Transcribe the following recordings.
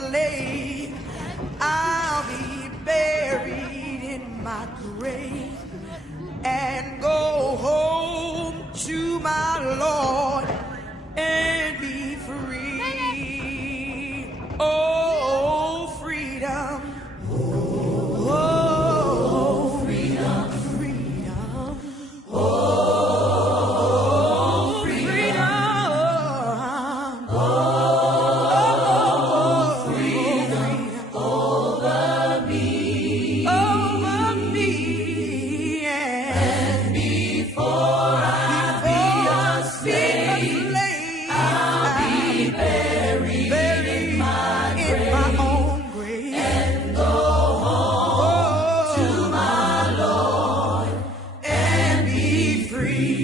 slave. I'll be buried in my grave and go home to my Lord and be free. Oh, freedom. Oh, freedom. Freedom. Oh, freedom. Oh, freedom over me. Over me. And before I be a slave, I'll be buried in my own grave and go home to my Lord and be free.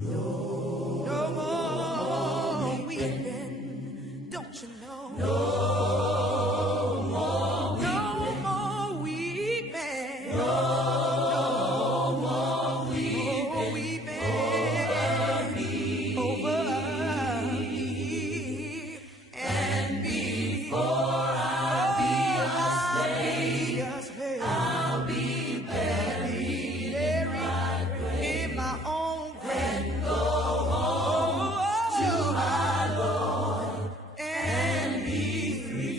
No more weeping, don't you know? No more weeping. No more weeping over me. And before I be a slave, I'll be buried in my own grave. And be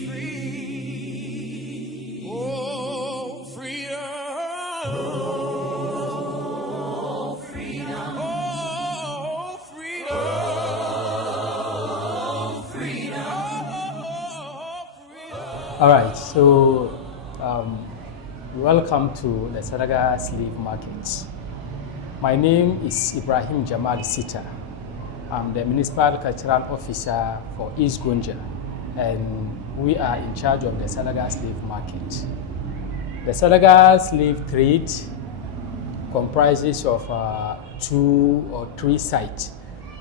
free. Oh, freedom. Oh, freedom. Oh, freedom. Oh, freedom. Oh, freedom. All right, so welcome to the Salaga Slave Market. My name is Ibrahim Jamal Sita. I'm the Municipal Cultural Officer for East Gonja, and we are in charge of the Salaga Slave Market. The Salaga slave trade comprises of 2 or 3 sites.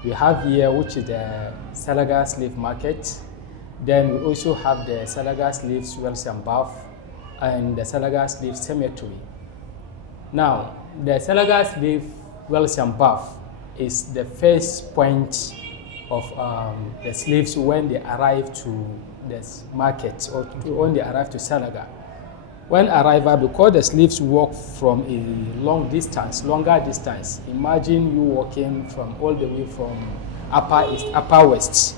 We have here, which is the Salaga Slave Market. Then we also have the Salaga Slaves Wells and Bath and the Salaga Slave Cemetery. Now, the Salaga Slave Wells and Bath is the first point of the slaves when they arrive to the market or when they arrive to Salaga. When arrival, because the slaves walk from a longer distance, imagine you walking from all the way from upper east, upper west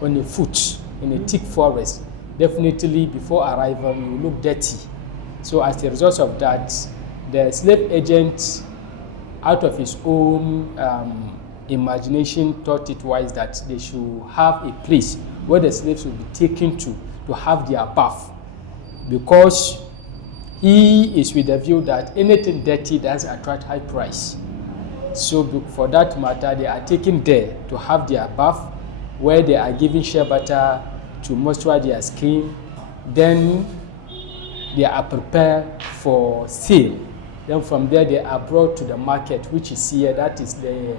on a foot in a thick forest. Definitely before arrival, you look dirty. So as a result of that, the slave agent, out of his own imagination, thought it wise that they should have a place where the slaves will be taken to have their bath, because he is with the view that anything dirty does attract high price. So for that matter, they are taken there to have their bath, where they are given shea butter to moisturize their skin. Then they are prepared for sale. Then from there they are brought to the market, which is here. That is the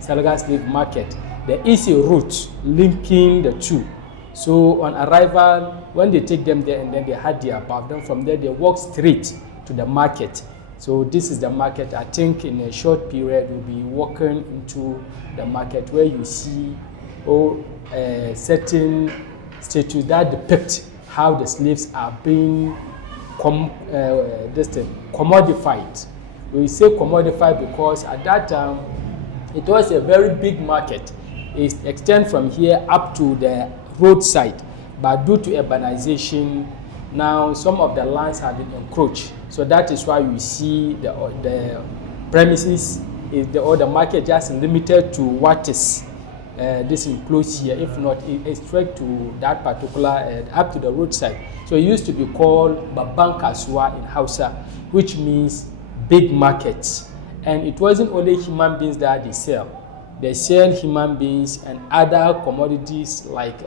Salaga Slave Market. There is a route linking the two. So on arrival, when they take them there and then they had their bath, then from there they walk straight to the market. So this is the market. I think in a short period we'll be walking into the market where you see certain statues that depict how the slaves are being commodified. We say commodified because at that time it was a very big market. It extends from here up to the roadside, but due to urbanization, now some of the lands have been encroached. So that is why you see the premises or the market just limited to what is this enclosed here. If not, it's straight to that particular up to the roadside. So it used to be called Babang Kaswa in Hausa, which means big markets. And it wasn't only human beings that they sell. They sell human beings and other commodities like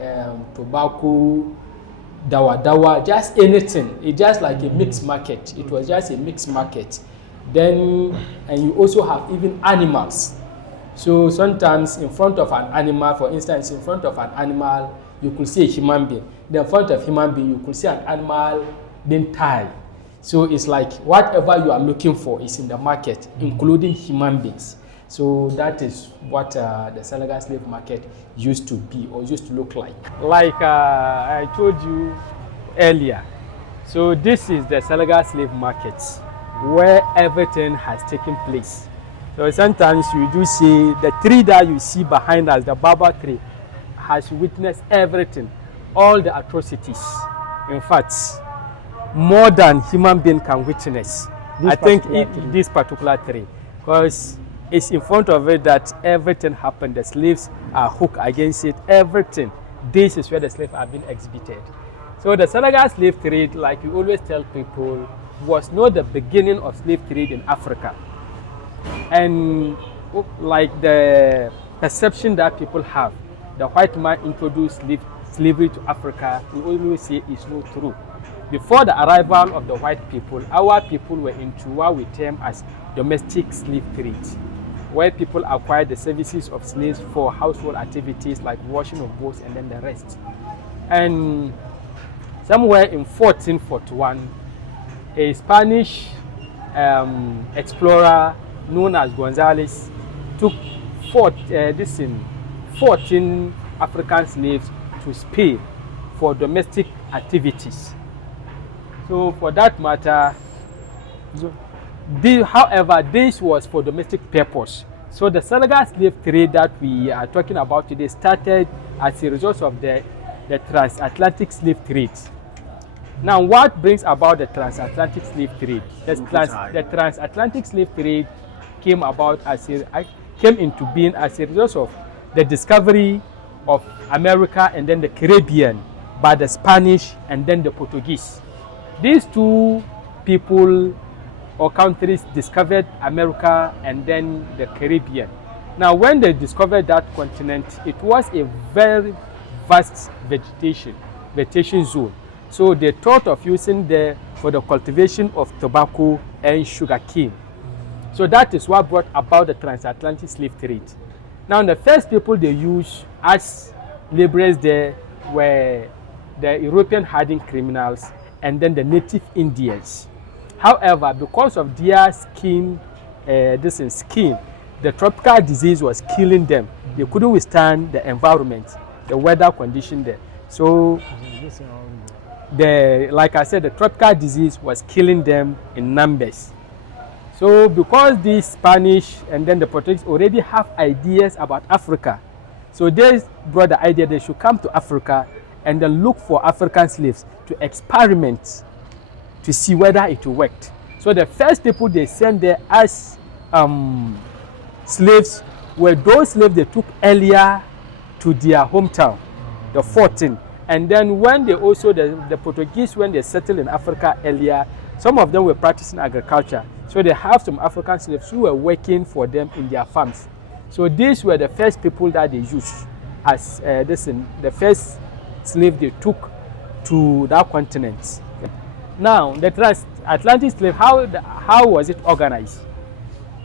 tobacco, dawa, just anything. It's just like a mixed market. It was just a mixed market. Then, and you also have even animals. So sometimes in front of an animal, for instance, in front of an animal, you could see a human being. Then in front of a human being, you could see an animal being tied. So it's like whatever you are looking for is in the market, including human beings. So that is what the Salaga Slave Market used to be or used to look like. Like I told you earlier, so this is the Salaga Slave Market where everything has taken place. So sometimes you do see the tree that you see behind us, the Baba tree, has witnessed everything, all the atrocities. In fact, more than human being can witness. This particular tree, because it's in front of it that everything happened. The slaves are hooked against it, everything. This is where the slaves have been exhibited. So the Salaga slave trade, like we always tell people, was not the beginning of slave trade in Africa. And like the perception that people have, the white man introduced slavery to Africa, we always say is not true. Before the arrival of the white people, our people were into what we term as domestic slave trade, where people acquired the services of slaves for household activities like washing of boats and then the rest. And somewhere in 1441, a Spanish explorer known as Gonzales took 14 African slaves to Spain for domestic activities. So for that matter, however, this was for domestic purpose. So the Salaga slave trade that we are talking about today started as a result of the trans-Atlantic slave trade. Now, what brings about the trans-Atlantic slave trade? The trans-Atlantic slave trade came into being as a result of the discovery of America and then the Caribbean by the Spanish and then the Portuguese. These two people or countries discovered America and then the Caribbean. Now, when they discovered that continent, it was a very vast vegetation zone. So they thought of using there for the cultivation of tobacco and sugarcane. So that is what brought about the transatlantic slave trade. Now, the first people they used as laborers there were the European hardened criminals and then the native Indians. However, because of their skin, the tropical disease was killing them. They couldn't withstand the environment, the weather condition there. So, like I said, the tropical disease was killing them in numbers. So, because the Spanish and then the Portuguese already have ideas about Africa, so they brought the idea they should come to Africa and then look for African slaves to experiment to see whether it worked. So the first people they sent there as slaves were those slaves they took earlier to their hometown, the 14. And then when they also, the Portuguese, when they settled in Africa earlier, some of them were practicing agriculture. So they have some African slaves who were working for them in their farms. So these were the first people that they used as the first slave they took to that continent. Now, the transatlantic slave, how was it organized?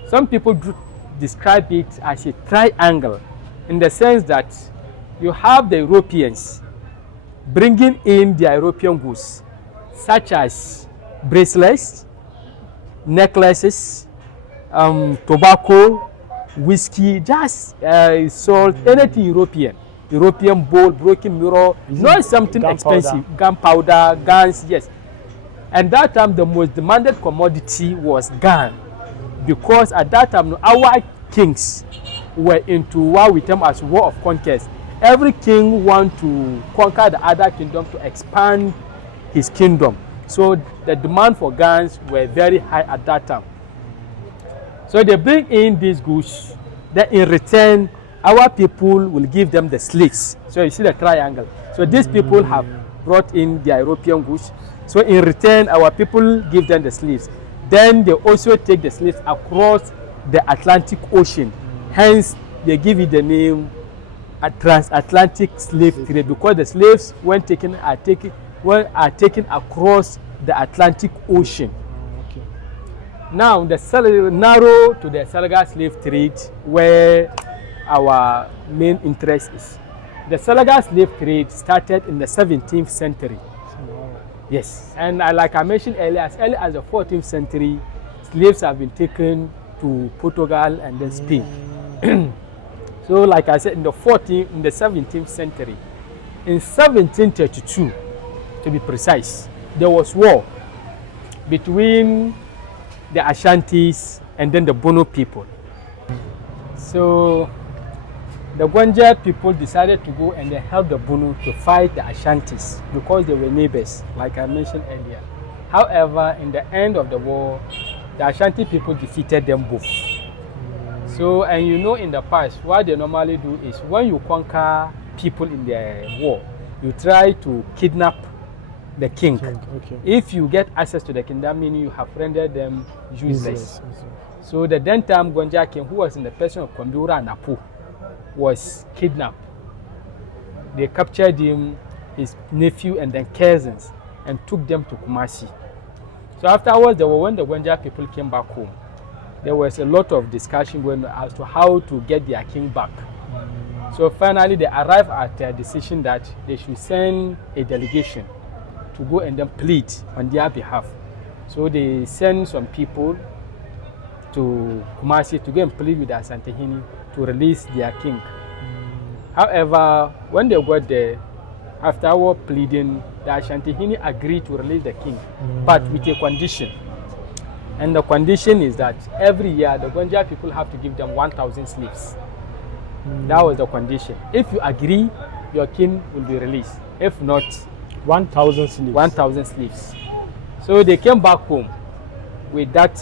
Some people describe it as a triangle in the sense that you have the Europeans, bringing in the European goods, such as bracelets, necklaces, tobacco, whiskey, just salt, anything European bowl, broken mirror, not something expensive, gunpowder, guns, yes. And that time the most demanded commodity was gun, because at that time our kings were into what we term as war of conquest. Every king want to conquer the other kingdom to expand his kingdom. So the demand for guns were very high at that time. So they bring in these goods, then in return our people will give them the slaves. So you see the triangle. So these people have brought in their European goods. So in return, our people give them the slaves. Then they also take the slaves across the Atlantic Ocean. Hence, they give it the name a trans-Atlantic slave trade, because the slaves, when taken, are taken across the Atlantic Ocean. Okay. Now, the narrow to the Salaga slave trade, where our main interest is. The Salaga slave trade started in the 17th century. Yes, and like I mentioned earlier, as early as the 14th century, slaves have been taken to Portugal and then Spain. So, like I said, in the 17th century, in 1732, to be precise, there was war between the Ashantis and then the Bono people. So, the Gwanja people decided to go and they help the Bono to fight the Ashantis because they were neighbors, like I mentioned earlier. However, in the end of the war, the Ashanti people defeated them both. So, and you know, in the past, what they normally do is when you conquer people in the war, you try to kidnap the king. Okay. If you get access to the kingdom, meaning you have rendered them useless. So the then time Gwanja king, who was in the person of Kwambura and Apu, was kidnapped. They captured him, his nephew, and then cousins, and took them to Kumasi. So afterwards, when the Gwanja people came back home, there was a lot of discussion going on as to how to get their king back. So finally, they arrived at a decision that they should send a delegation to go and then plead on their behalf. So they sent some people to Kumasi to go and plead with the Asantehene to release their king. However, when they got there, after our pleading, the Asantehene agreed to release the king, but with a condition. And the condition is that every year the Gwanja people have to give them 1,000 slaves. That was the condition. If you agree, your king will be released. If not, 1,000 slaves. 1,000 slaves. So they came back home with that,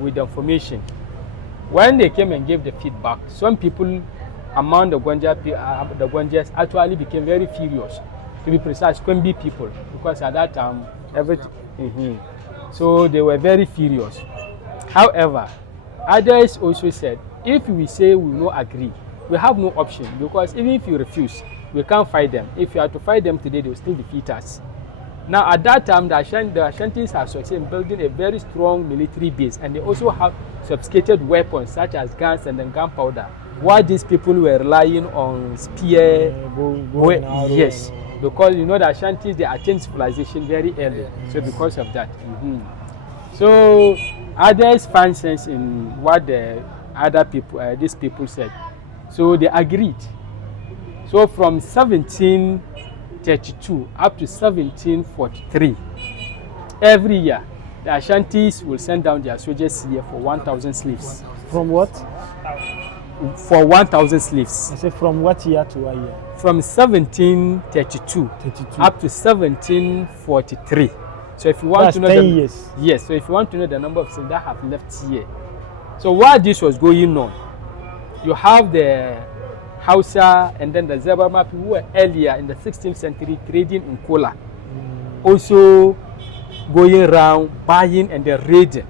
with the information. When they came and gave the feedback, some people among the Gwanjas actually became very furious. To be precise, Kwembi people, because at that time, everything. So they were very furious. However, others also said, if we say we will not agree, we have no option, because even if you refuse, we can't fight them. If you are to fight them today, they will still defeat us. Now, at that time, the Ashantis have succeeded in building a very strong military base, and they also have sophisticated weapons such as guns and then gunpowder. While these people were relying on spear, yes, because you know the Ashantis, they attained civilization very early. So because of that, so others find sense in what the other people, these people said. So they agreed. So from 1732 up to 1743, every year the Ashantis will send down their soldiers here for 1,000 slaves. From what? For 1,000 slaves. I said from what year to what year? From 1732 up to 1743. So if you want to know 10 years. Yes, so if you want to know the number of slaves that have left here. So while this was going on, you have the Hausa and then the Zabarma people who were earlier in the 16th century trading in Kola. Also going around buying and then raiding.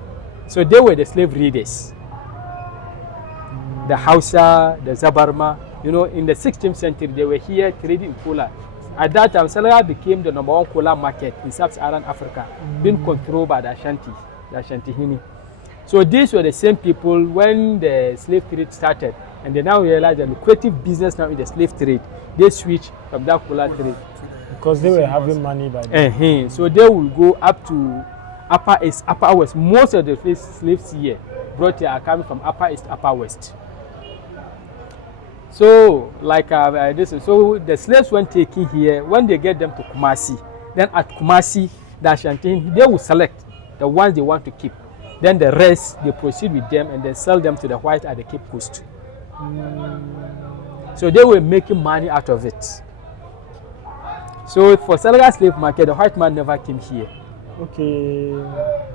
So they were the slave raiders. The Hausa, the Zabarma, you know, in the 16th century, they were here trading in Kola. At that time, Salaga became the #1 Kola market in sub-Saharan Africa, being controlled by the Ashanti, the Ashantihini. So these were the same people when the slave trade started, and they now realize the lucrative business now in the slave trade. They switched from that Kola trade Because they were having money by then. So they will go up to Upper East, Upper West. Most of the slaves here brought here are coming from Upper East, Upper West. So, like this, so the slaves when taken here, when they get them to Kumasi, then at Kumasi, the Ashanti, they will select the ones they want to keep. Then the rest, they proceed with them and then sell them to the white at the Cape Coast. So they were making money out of it. So for Salaga Slave Market, the white man never came here. Okay.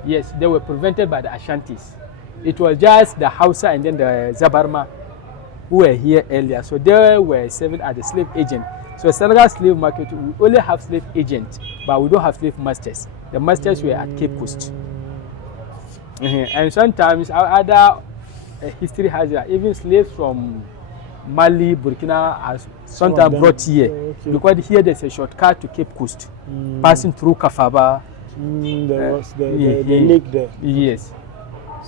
Yes, they were prevented by the Ashantis. It was just the Hausa and then the Zabarma who were here earlier. So they were serving as the slave agent. So Salaga Slave Market, we only have slave agents, but we don't have slave masters. The masters were at Cape Coast. And sometimes our other history has even slaves from Mali, Burkina are sometimes brought here. Because here there's a shortcut to Cape Coast, passing through Kafaba. There was the lake there. Yes.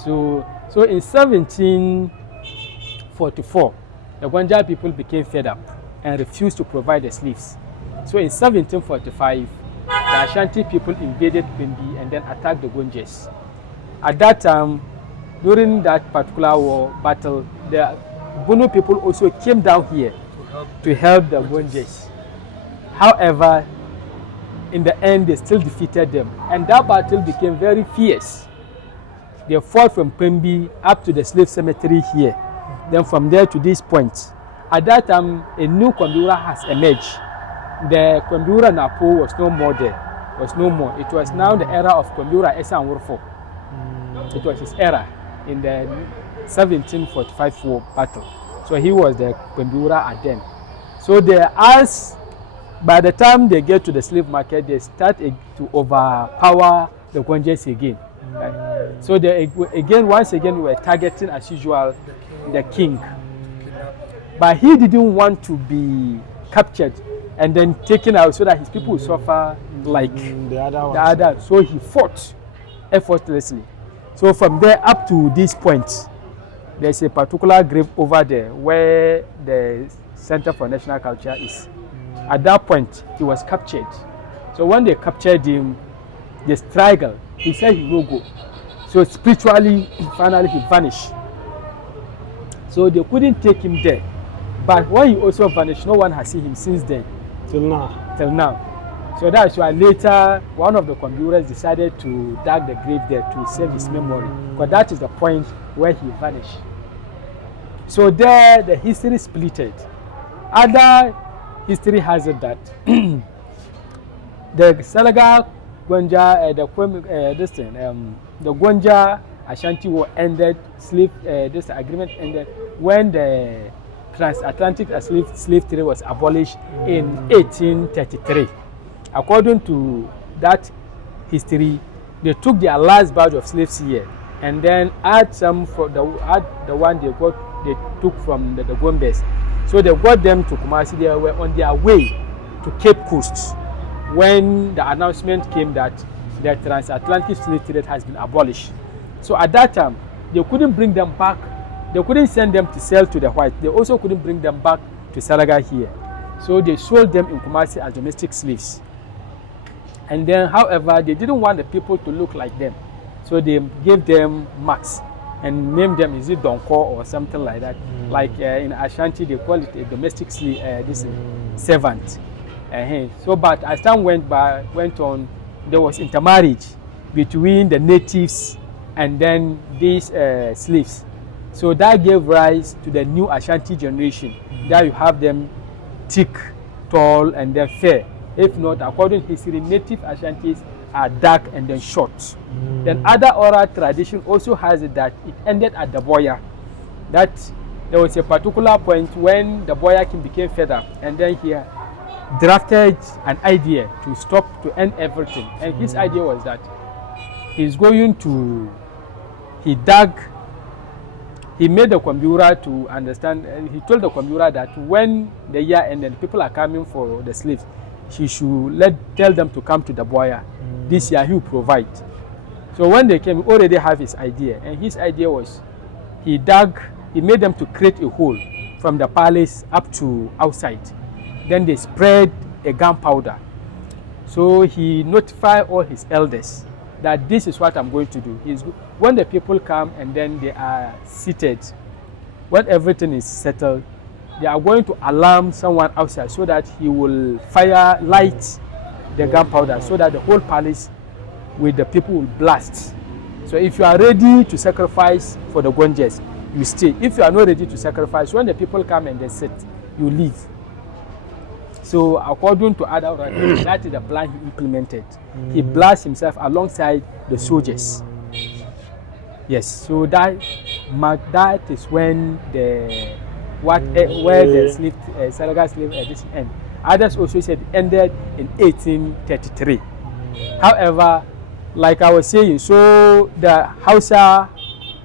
So in 1744, the Gwanja people became fed up and refused to provide the slaves. So in 1745, the Ashanti people invaded Pembi and then attacked the Gwanjas. At that time, during that particular war battle, the Bunu people also came down here to help the Gwanjas. However, in the end, they still defeated them, and that battle became very fierce. They fought from Pembi up to the slave cemetery here, then from there to this point. At that time, a new Kwambura has emerged. The Kwambura Napo was no more there, It was now the era of Kwambura Esa Nwurfo. It was his era in the 1745 war battle. So he was the Kwambura at then. So by the time they get to the slave market, they start to overpower the Gwanjas again. So they once again were targeting as usual the king. But he didn't want to be captured and then taken out so that his people would suffer like the other. So he fought effortlessly. So from there up to this point, there's a particular grave over there where the Center for National Culture is. At that point, he was captured. So when they captured him, they struggled. He said he will go. So spiritually, finally he vanished. So they couldn't take him there. But when he also vanished, no one has seen him since then. Till now. So that's why later one of the Kwamburas decided to dig the grave there to save his memory. Because that is the point where he vanished. So there the history splitted. Other history has it that the Salaga Gwanja, the Gwanja Ashanti war ended, this agreement ended when the trans-Atlantic slave trade was abolished in 1833. According to that history, they took their last batch of slaves here and then add some for the one they took from the Gombes. So they got them to Kumasi. They were on their way to Cape Coast when the announcement came that the transatlantic slave trade has been abolished. So at that time, they couldn't bring them back. They couldn't send them to sell to the white. They also couldn't bring them back to Salaga here. So they sold them in Kumasi as domestic slaves. And then, however, they didn't want the people to look like them. So they gave them marks and named them, is it Donko or something like that. Like in Ashanti, they call it a domestic slave, servant. So, but as time went on, there was intermarriage between the natives and then these slaves. So that gave rise to the new Ashanti generation. There you have them thick, tall, and then fair. If not, according to history, native Ashantis are dark and then short. Then other oral tradition also has it that it ended at the Boya. That there was a particular point when the Boya king became fed up, and then he drafted an idea to end everything. And his idea was that he made the Kwambura to understand, and he told the Kwambura that when the year ended, people are coming for the slaves, he should tell them to come to the Boya. This year he will provide. So when they came, he already have his idea, and his idea was he made them to create a hole from the palace up to outside. Then they spread a gunpowder. So he notified all his elders that this is what I'm going to do. When the people come and then they are seated, when everything is settled, they are going to alarm someone outside so that he will light the gunpowder so that the whole palace with the people will blast. So if you are ready to sacrifice for the Gonjes, you stay. If you are not ready to sacrifice, when the people come and they sit, you leave. So according to other writers, that is the plan he implemented. He blasts himself alongside the soldiers. Yes, so that is when where the Salaga slave edition ended. Others also said it ended in 1833. However, like I was saying, so the Hausa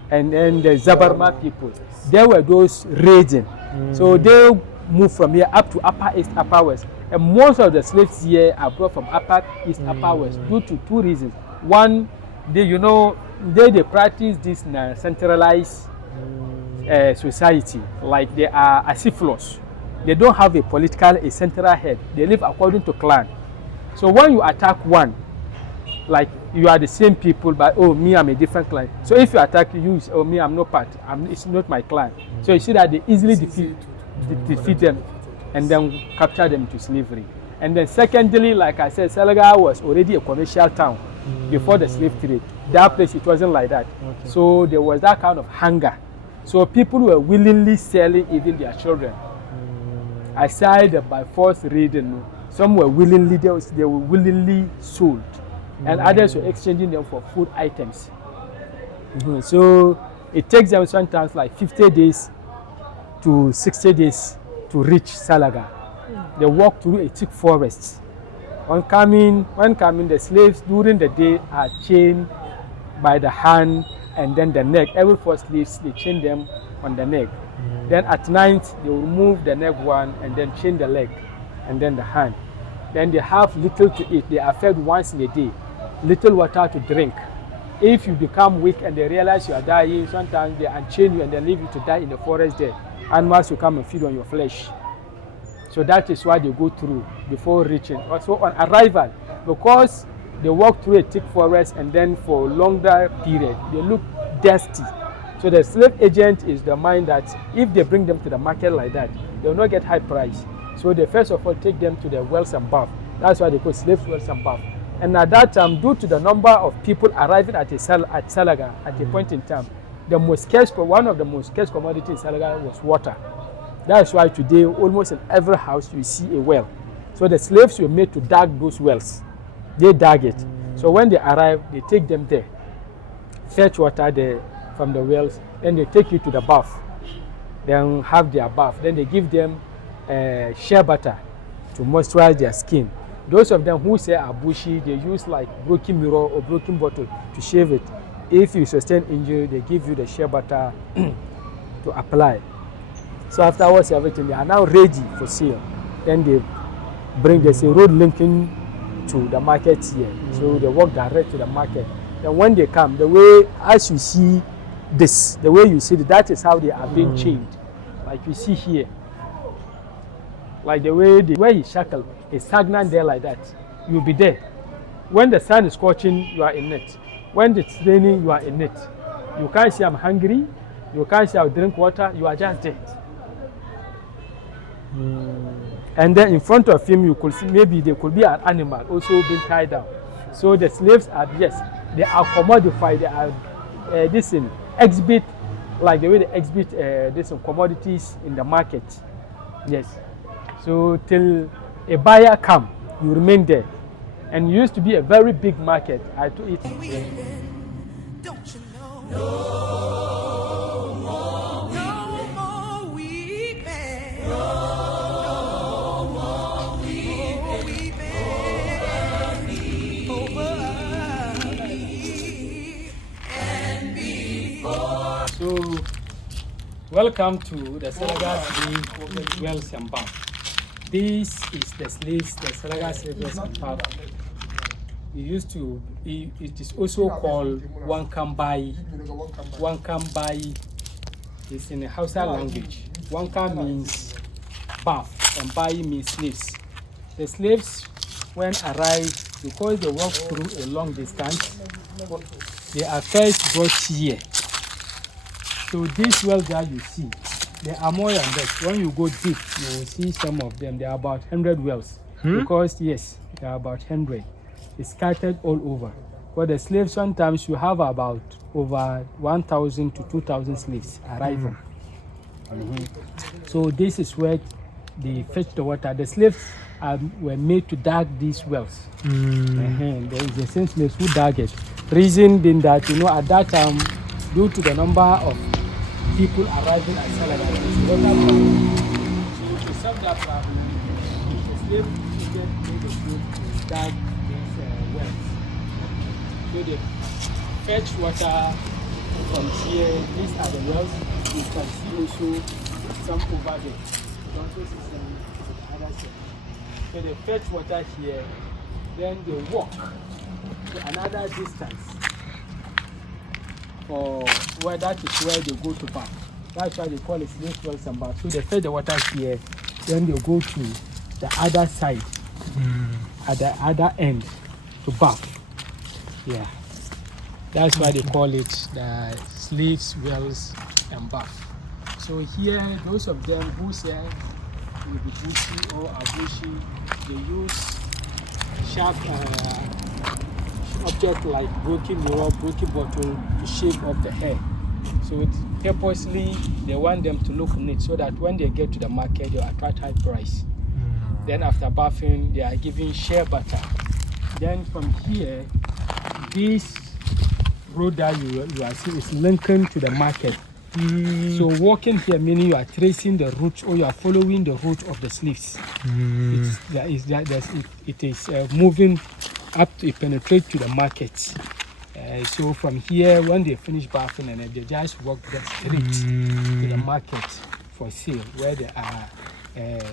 and then the Zabarma people, they were those raging. So they moved from here up to Upper East, Upper West. And most of the slaves here are brought from Upper East, Upper West due to two reasons. One, they practice this centralized society, like they are acephalous. They don't have a central head. They live according to clan. So when you attack one, like you are the same people, but oh, me, I'm a different clan. So if you attack you, oh, me, I'm not part. It's not my clan. So you see that they easily defeat them and then capture them to slavery. And then secondly, like I said, Salaga was already a commercial town before the slave trade. That place, it wasn't like that. Okay. So there was that kind of hunger. So people were willingly selling even their children. Aside by force reading, some were willingly, they were willingly sold. And others were exchanging them for food items. So it takes them sometimes like 50 days to 60 days to reach Salaga. They walk through a thick forest. When coming, the slaves during the day are chained by the hand and then the neck. Every 4 slaves, they chain them on the neck. Then at night, they will remove the neck one and then chain the leg and then the hand. Then they have little to eat. They are fed once in a day, little water to drink. If you become weak and they realize you are dying, sometimes they unchain you and they leave you to die in the forest there. Animals will come and feed on your flesh. So that is why they go through before reaching. Also on arrival, because they walk through a thick forest and then for a longer period, they look dusty. So the slave agent is the mind that if they bring them to the market like that, they will not get high price. So they first of all take them to the wells and bath. That's why they call slave wells and bath. And at that time, due to the number of people arriving at Salaga at a point in time, one of the most scarce commodities in Salaga was water. That's why today, almost in every house, you see a well. So the slaves were made to dig those wells. They dug it. So when they arrive, they take them there, fetch water there from the wells, then they take you to the bath. Then have their bath. Then they give them shea butter to moisturize their skin. Those of them who say are bushy, they use like broken mirror or broken bottle to shave it. If you sustain injury, they give you the shea butter to apply. So afterwards, everything, they are now ready for sale. Then there's a road linking to the market here. So they walk direct to the market. Then when they come, the way, as you see this, the way you see it, that is how they are being chained. Like you see here. Like the way he shackled, is stagnant there like that. You'll be there. When the sun is scorching, you are in it. When it's raining, you are in it. You can't say I'm hungry. You can't say I'll drink water. You are just there. And then in front of him, you could see maybe there could be an animal also being tied down. So the slaves are, yes, they are commodified. They are exhibit, like the way they exhibit commodities in the market. Yes. So till a buyer come, you remain there. And it used to be a very big market. Don't you know? No more weeping. No more weeping. Over me and before. So, welcome to the Salaga Slave Wells and Bath. This is the Salaga Slave Wells and Bath. It is also called Wankambai. Wankambai is in the Hausa language. Wanka means bath and Bai means slaves. The slaves when arrived, because they walk through a long distance, they are first brought here. So these wells that you see, they are more than that. When you go deep, you will see some of them. They are about 100 wells. Because, yes, they are about 100. It's scattered all over. For the slaves, sometimes you have about over 1,000 to 2,000 slaves arriving. So this is where they fetch the water. The slaves were made to dig these wells. There is the same slaves who dug it. Reason being that, at that time, due to the number of people arriving at Salaga, there is water problem. So to solve that problem, the slave agent made a group to dig these wells. So they fetch water from here. These are the wells. You can see also some over there. You also see some on the other side. So they fetch water here, then they walk to another distance for where that is where they go to bath. That's why they call it slave wells and bath. So they fetch the water here, then they go to the other side, at the other end to bath. Yeah. That's why they call it the slaves wells and bath. So here, those of them who say will be bushy or abushy, they use sharp object like broken mirror, broken bottle to shave off the hair. So purposely, they want them to look neat so that when they get to the market, they'll attract high price. Then after bathing, they are giving shea butter. Then from here, this road that you are seeing is linking to the market. So walking here meaning you are tracing the route or you are following the route of the slaves. It is moving up to penetrate to the market. So from here, when they finish bathing and they just walk the street to the market for sale, where they are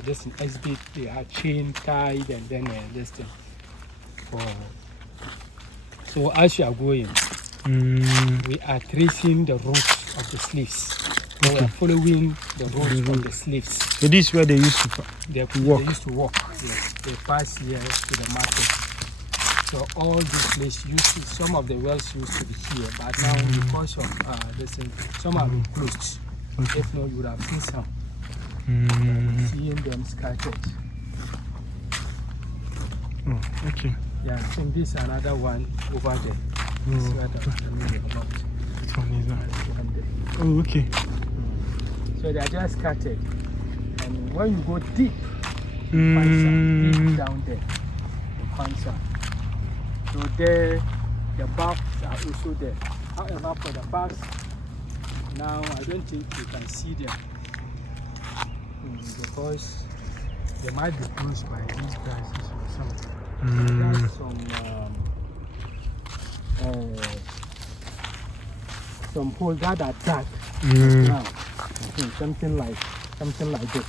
this exhibit, they are chain tied and then this thing. So as you are going, we are tracing the route of the slaves. Okay. We are following the route of the slaves. So this is where they used to walk? They used to walk, yes. They pass here to the market. So all these places, some of the wells used to be here, but now because of this thing, some are closed. Okay. If not, you would have seen some. Seeing them scattered. Oh, okay. Yeah, I think this is another one over there. This is where the Oh, okay. So they are just scattered. And when you go deep, you find some deep down there. You find some. So there, the baths are also there. However, for the baths, now I don't think you can see them. Because they might be closed by these grasses or something. There's some holes that are dark now. Something like this.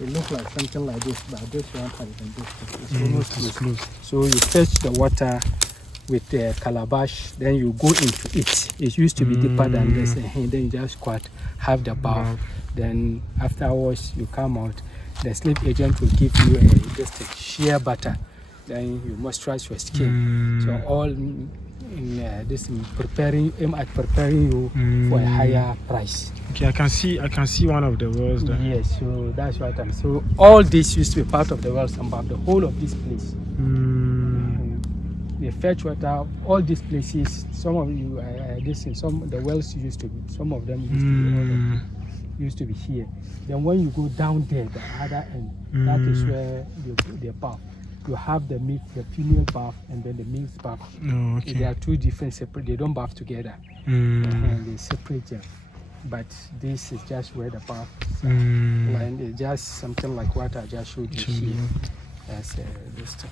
It looks like something like this, but this one has been this. It's almost closed. So you fetch the water with the calabash, then you go into it. It used to be deeper than this, and then you just have the bath. Then afterwards you come out. The slave agent will give you just a shea butter. Then you moisturize your skin. So all in this preparing you for a higher price. Okay, I can see one of the wells there. Yes, so that's what I'm. So all this used to be part of the wells and the whole of this place. They fetch water. All these places. Some of you, the wells used to be. Some of them used to be here. Then when you go down there, the other end, that is where they bath. You have the female bath and then the male bath. Oh, okay. They are two different separate. They don't bath together. And they separate them. But this is just where the bath is. And it's just something like what I just showed you here. That's this thing.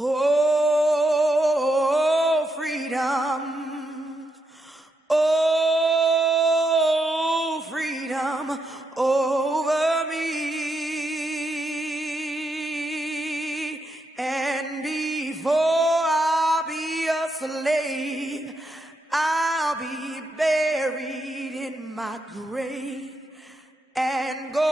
Oh, freedom. Oh, freedom over me. And before I'll be a slave, I'll be buried in my grave and go